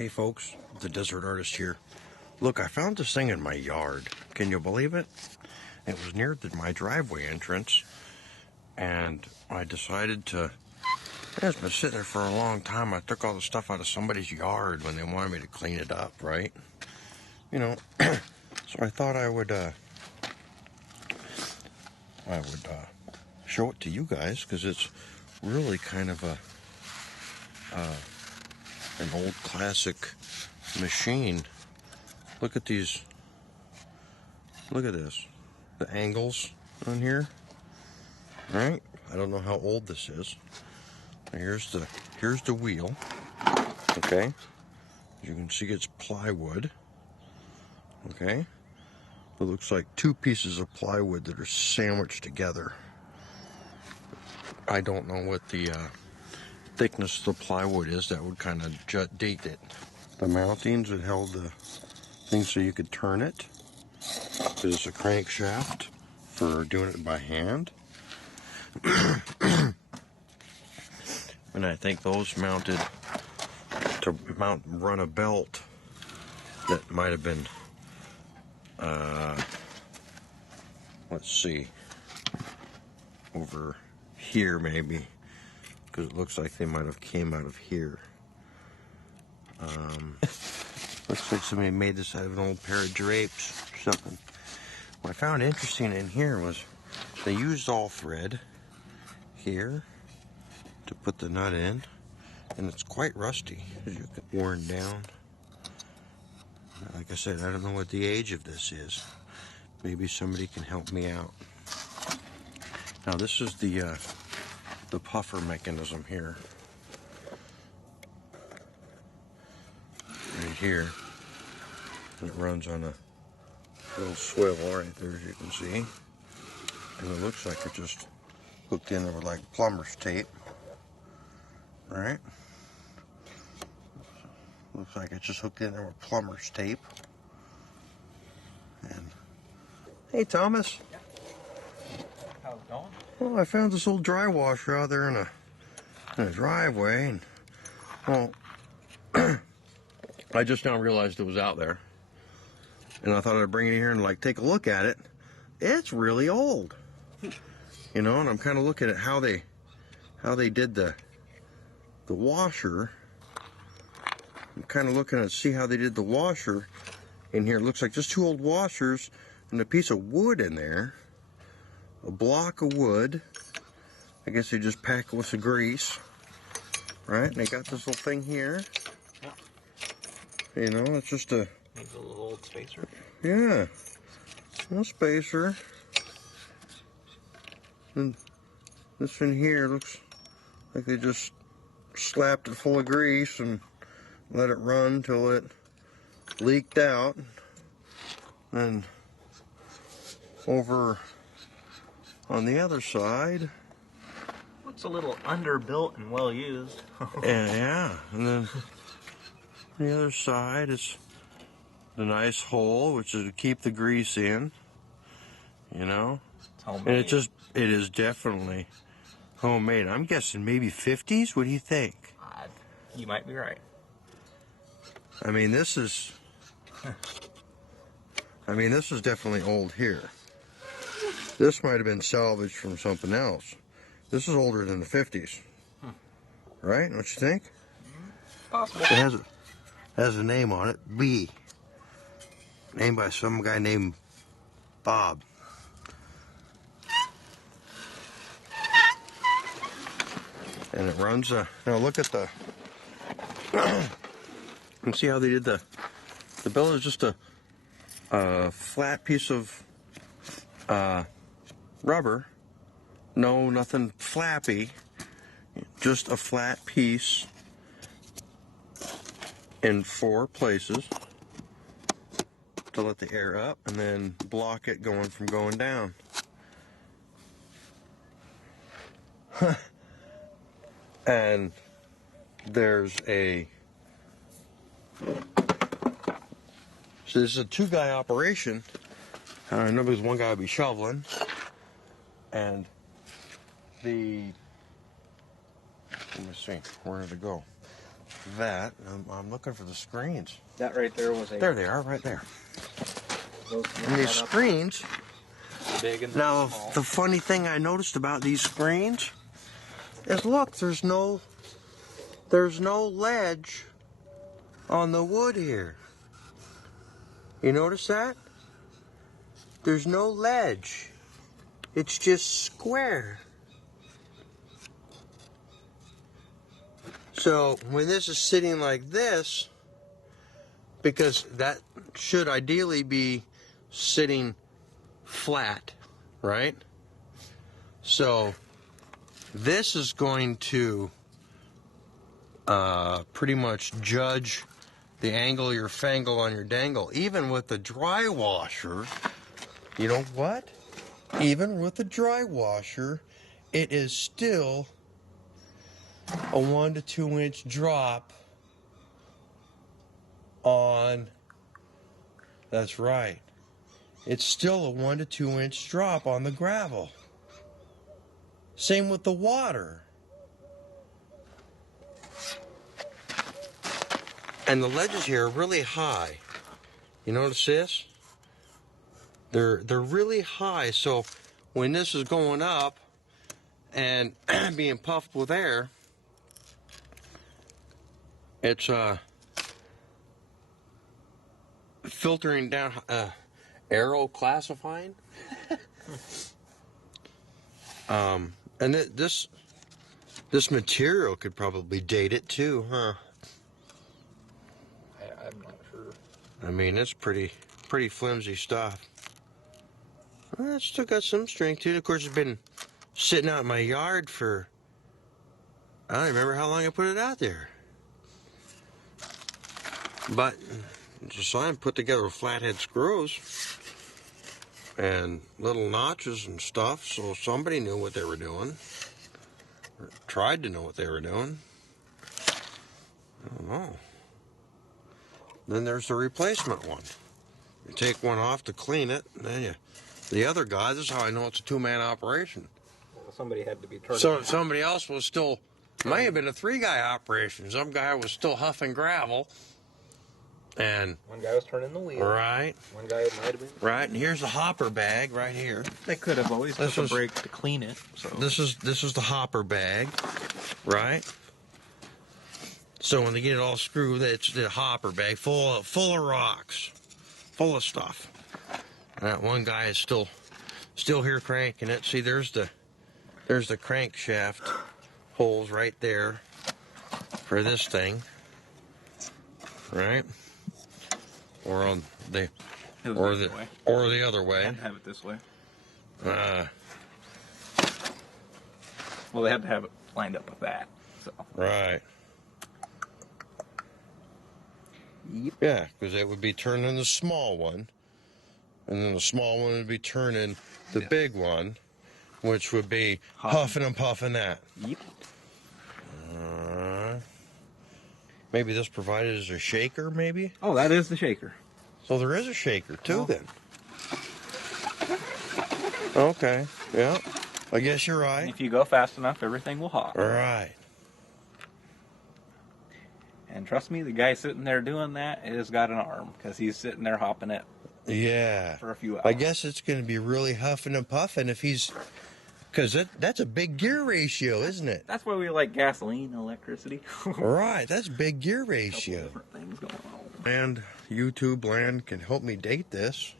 Hey folks, the Desert Artist here. Look, I found this thing in my yard. Can you believe it? It was near my driveway entrance, and I decided to... It's been sitting there for a long time. I took all the stuff out of somebody's yard when they wanted me to clean it up, right? You know, so I thought I would show it to you guys, because it's really kind of an old classic machine. Look at these. Look at this. The angles on here. Right? I don't know how old this is. Here's the wheel. Okay. As you can see, it's plywood. Okay. It looks like two pieces of plywood that are sandwiched together. I don't know what the thickness of the plywood is. That would kind of date it. The mountings that held the thing so you could turn it. There's a crankshaft for doing it by hand. And I think those mounted to run a belt that might have been, let's see, over here maybe, because it looks like they might have came out of here. Looks like somebody made this out of an old pair of drapes or something. What I found interesting in here was they used all thread here to put the nut in, and it's quite rusty, as you can worn down. Like I said, I don't know what the age of this is. Maybe somebody can help me out. Now this is the puffer mechanism here. Right here. And it runs on a little swivel right there, as you can see. And it looks like it just hooked in there with like plumber's tape. Right? Looks like it's just hooked in there with plumber's tape. And hey, Thomas. Yeah. How's it going? Well, I found this old drywasher out there in a driveway, and well, I just now realized it was out there, and I thought I'd bring it here and like take a look at it. It's really old, you know, and I'm kind of looking at how they did the washer. I'm kind of looking at see how they did the washer in here. It looks like just two old washers and a piece of wood in there, a block of wood. I guess they just pack it with some grease, right? And they got this little thing here. You know, it's just a... Needs a little old spacer. Yeah. No spacer. And this in here looks like they just slapped it full of grease and let it run till it leaked out. And over on the other side... Looks a little underbuilt and well used. yeah. And then... the other side is the nice hole, which is to keep the grease in, you know. It's homemade. And it is definitely homemade. I'm guessing maybe 50s. What do you think? You might be right. I mean, this is definitely old here. This might have been salvaged from something else. This is older than the 50s. Right? Don't you think? Possible. It has a name on it, B. Named by some guy named Bob. And it runs now look at the you can see how they did the billows is just a flat piece of rubber. No, nothing flappy. Just a flat piece in 4 places to let the air up and then block it from going down. And there's so this is a 2-guy operation. I know there's one guy will be shoveling, and let me see, where did it go? that. I'm looking for the screens. That right there was a. There they are, right there. Those And these screens. big and Now, small. the funny thing I noticed about these screens is, look, there's no ledge on the wood here. You notice that? There's no ledge. It's just square. So when this is sitting like this, because that should ideally be sitting flat, right? So this is going to pretty much judge the angle your fangle on your dangle. Even with the dry washer, you know what? Even with the dry washer, it is still a 1 to 2 inch drop on, that's right. It's still a 1 to 2 inch drop on the gravel. Same with the water. And the ledges here are really high. You notice this? They're really high, so when this is going up and being puffed with air, it's filtering down, aero classifying. And this material could probably date it too, huh? I'm not sure. I mean, it's pretty flimsy stuff. Well, it's still got some strength to it. Of course, it's been sitting out in my yard for, I don't remember how long I put it out there. But just I put together flathead screws and little notches and stuff, so somebody knew what they were doing, or tried to know what they were doing. I don't know. Then there's the replacement one. You take one off to clean it, and then the other guy, this is how I know it's a two-man operation. Well, somebody had to be turning. So somebody else was still, may have been a three-guy operation. Some guy was still huffing gravel. And one guy was turning the wheel. Right. One guy might have been. Right, and here's the hopper bag right here. They could have always took a break to clean it. So this is the hopper bag, right? So when they get it all screwed, it's the hopper bag full of rocks, full of stuff. And that one guy is still here cranking it. See, there's the crankshaft holes right there for this thing, right? Or on the or the other way. They had to have it this way. Uh, Well, they had to have it lined up with that. So. right. Yep. Yeah, because it would be turning the small one, and then the small one would be turning the big one, which would be huffing and puffing that. Yep. Maybe this provided as a shaker, maybe? Oh, that is the shaker. So there is a shaker, too, then. Okay, yeah. I guess you're right. And if you go fast enough, everything will hop. Right. And trust me, the guy sitting there doing that has got an arm, because he's sitting there hopping it Yeah. for a few hours. I guess it's going to be really huffing and puffing if he's... Because that's a big gear ratio, isn't it? That's why we like gasoline, electricity. Right, that's big gear ratio. Different things going on. And YouTube land can help me date this.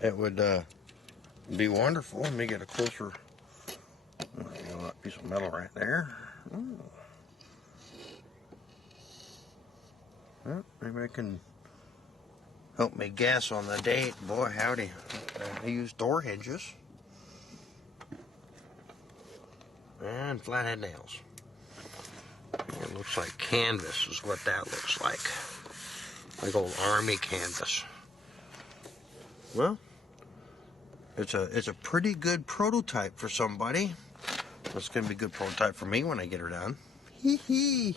It would be wonderful. Let me get a closer that piece of metal right there. Ooh. Well, maybe I can help me guess on the date. Boy, howdy. I use door hinges. And flathead nails. It looks like canvas is what that looks like. Like old army canvas. Well, it's a pretty good prototype for somebody. It's going to be a good prototype for me when I get her done. Hee hee.